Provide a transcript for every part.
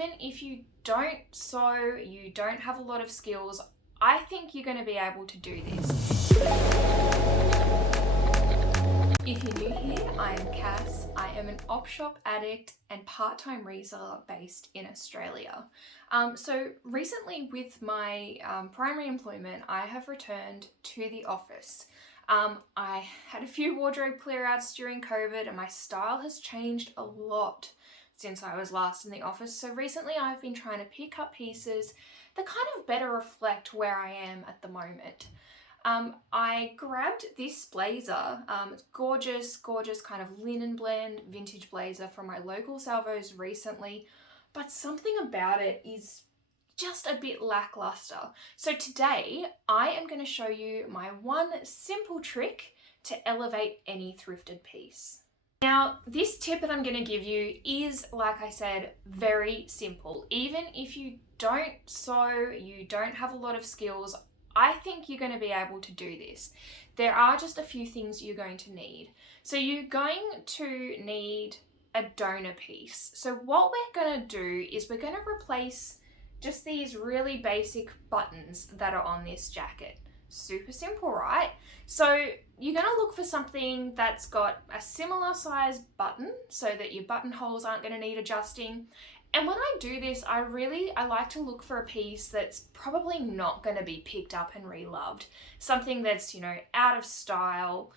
even if you don't sew, you don't have a lot of skills, I think you're going to be able to do this. If you're new here, I am Cass. I am an op shop addict and part-time reseller based in Australia. So recently with my primary employment, I have returned to the office. I had a few wardrobe clear-outs during COVID and my style has changed a lot since I was last in the office. So recently I've been trying to pick up pieces that kind of better reflect where I am at the moment. I grabbed this blazer, it's gorgeous kind of linen blend vintage blazer from my local salvos recently, but something about it is just a bit lackluster. So today I am going to show you my one simple trick to elevate any thrifted piece. Now, this tip that I'm going to give you is, like I said, very simple. Even if you don't sew, you don't have a lot of skills, I think you're going to be able to do this. There are just a few things you're going to need. So you're going to need a donor piece. So what we're going to do is we're going to replace just these really basic buttons that are on this jacket. Super simple, right? So you're going to look for something that's got a similar size button so that your buttonholes aren't going to need adjusting. And when I do this, I like to look for a piece that's probably not going to be picked up and reloved. Something that's, out of style.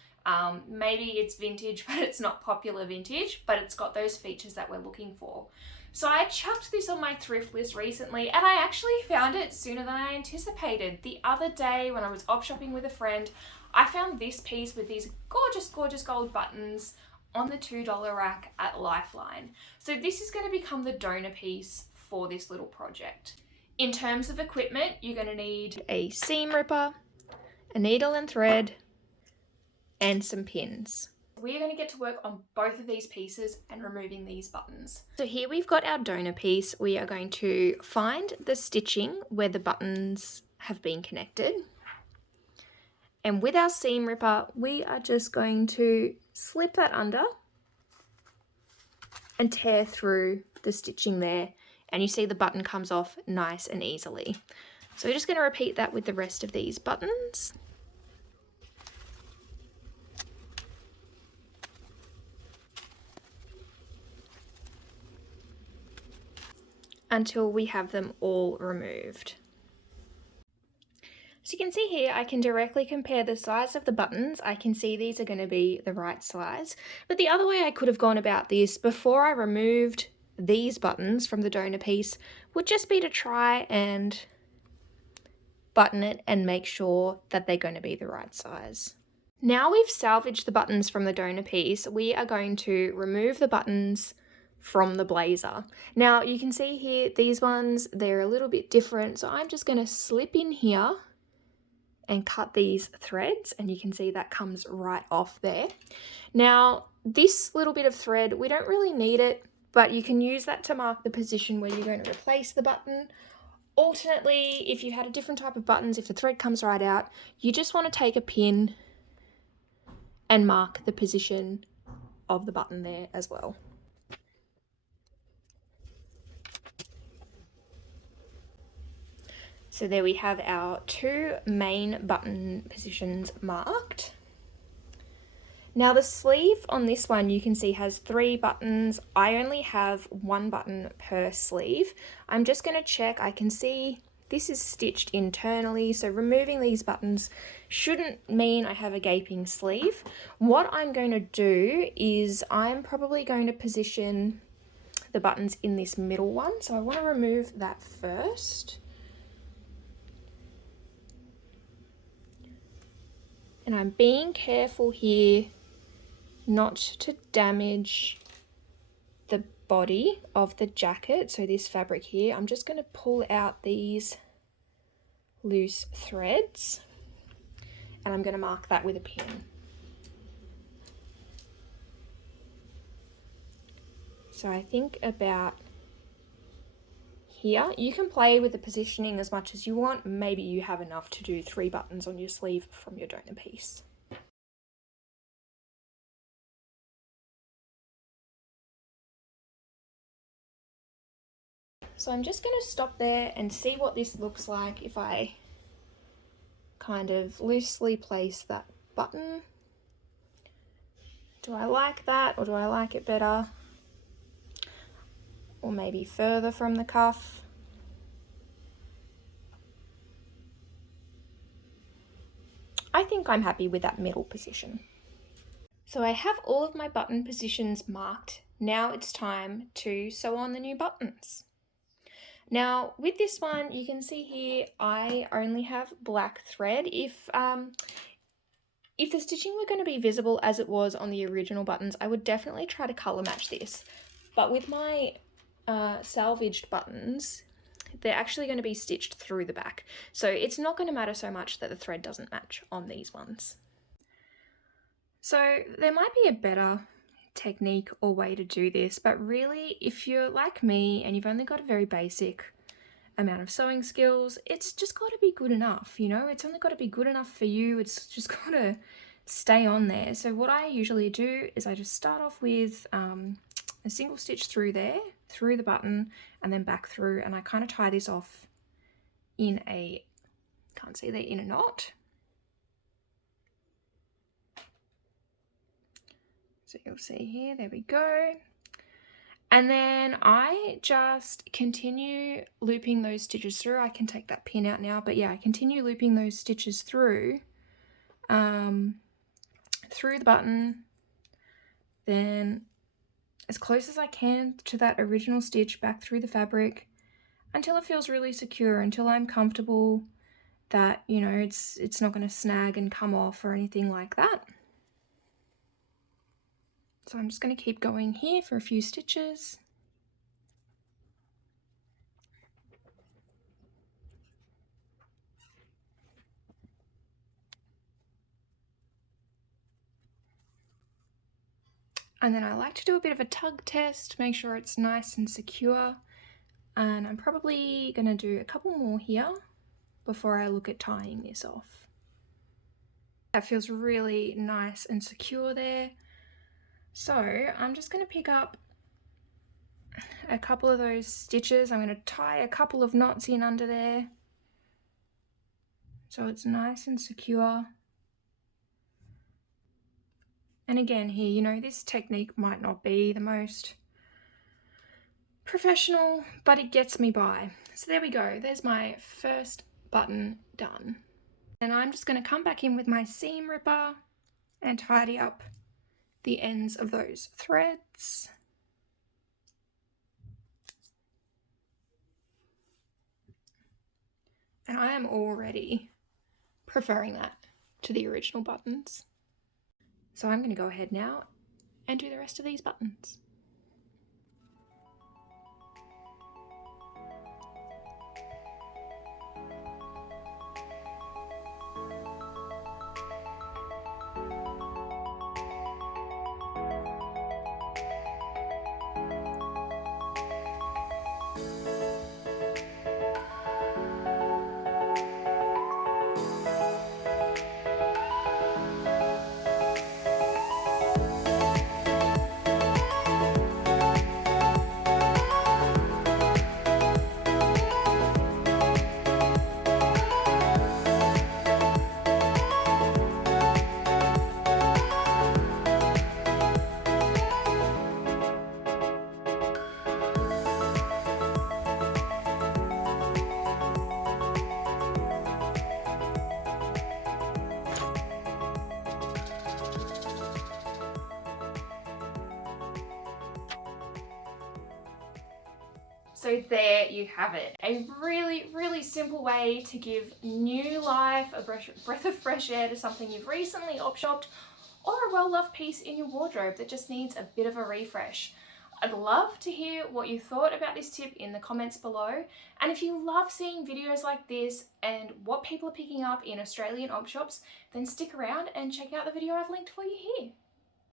Maybe it's vintage, but it's not popular vintage, but it's got those features that we're looking for. So I chucked this on my thrift list recently and I actually found it sooner than I anticipated. The other day when I was op shopping with a friend, I found this piece with these gorgeous gold buttons on the $2 rack at Lifeline. So this is going to become the donor piece for this little project. In terms of equipment, you're going to need a seam ripper, a needle and thread, and some pins. We're going to get to work on both of these pieces and removing these buttons. So here we've got our donor piece. We are going to find the stitching where the buttons have been connected. And with our seam ripper, we are just going to slip that under and tear through the stitching there. And you see the button comes off nice and easily. So we're just going to repeat that with the rest of these buttons. Until we have them all removed. So you can see here, I can directly compare the size of the buttons. I can see these are going to be the right size. But the other way I could have gone about this before I removed these buttons from the donor piece would just be to try and button it and make sure that they're going to be the right size. Now we've salvaged the buttons from the donor piece, we are going to remove the buttons from the blazer. Now you can see here, these ones, they're a little bit different. So I'm just going to slip in here and cut these threads, and you can see that comes right off there. Now this little bit of thread, we don't really need it, but you can use that to mark the position where you're going to replace the button. Alternately, if you had a different type of buttons, if the thread comes right out, you just want to take a pin and mark the position of the button there as well. So there we have our two main button positions marked. Now the sleeve on this one you can see has 3 buttons. I only have 1 button per sleeve. I'm just going to check. I can see this is stitched internally, so removing these buttons shouldn't mean I have a gaping sleeve. What I'm going to do is I'm probably going to position the buttons in this middle one. So I want to remove that first. And I'm being careful here not to damage the body of the jacket. So this fabric here, I'm just going to pull out these loose threads and I'm going to mark that with a pin. So I think about here. You can play with the positioning as much as you want. Maybe you have enough to do 3 buttons on your sleeve from your donor piece. So I'm just going to stop there and see what this looks like if I kind of loosely place that button. Do I like that, or do I like it better? Or maybe further from the cuff? I think I'm happy with that middle position. So I have all of my button positions marked. Now it's time to sew on the new buttons. Now with this one, you can see here I only have black thread. If the stitching were going to be visible as it was on the original buttons, I would definitely try to colour match this. But with my salvaged buttons, they're actually going to be stitched through the back. So it's not going to matter so much that the thread doesn't match on these ones. So there might be a better technique or way to do this, but really if you're like me and you've only got a very basic amount of sewing skills, it's just got to be good enough, you know? It's only got to be good enough for you. It's just got to stay on there. So what I usually do is I just start off with a single stitch through there, through the button, and then back through, and I kind of tie this off in a, can't see there, in a knot. So you'll see here, there we go. And then I just continue looping those stitches through. I can take that pin out now, but yeah, I continue looping those stitches through, through the button, then as close as I can to that original stitch back through the fabric until it feels really secure, until I'm comfortable that, you know, it's not going to snag and come off or anything like that. So I'm just going to keep going here for a few stitches. And then I like to do a bit of a tug test, make sure it's nice and secure. And I'm probably going to do a couple more here before I look at tying this off. That feels really nice and secure there. So I'm just going to pick up a couple of those stitches. I'm going to tie a couple of knots in under there so it's nice and secure. And again here, you know, this technique might not be the most professional, but it gets me by. So there we go, there's my first button done. And I'm just going to come back in with my seam ripper and tidy up the ends of those threads. And I am already preferring that to the original buttons. So I'm going to go ahead now and do the rest of these buttons. So there you have it, a really, really simple way to give new life, a breath of fresh air to something you've recently op-shopped, or a well-loved piece in your wardrobe that just needs a bit of a refresh. I'd love to hear what you thought about this tip in the comments below, and if you love seeing videos like this and what people are picking up in Australian op shops, then stick around and check out the video I've linked for you here.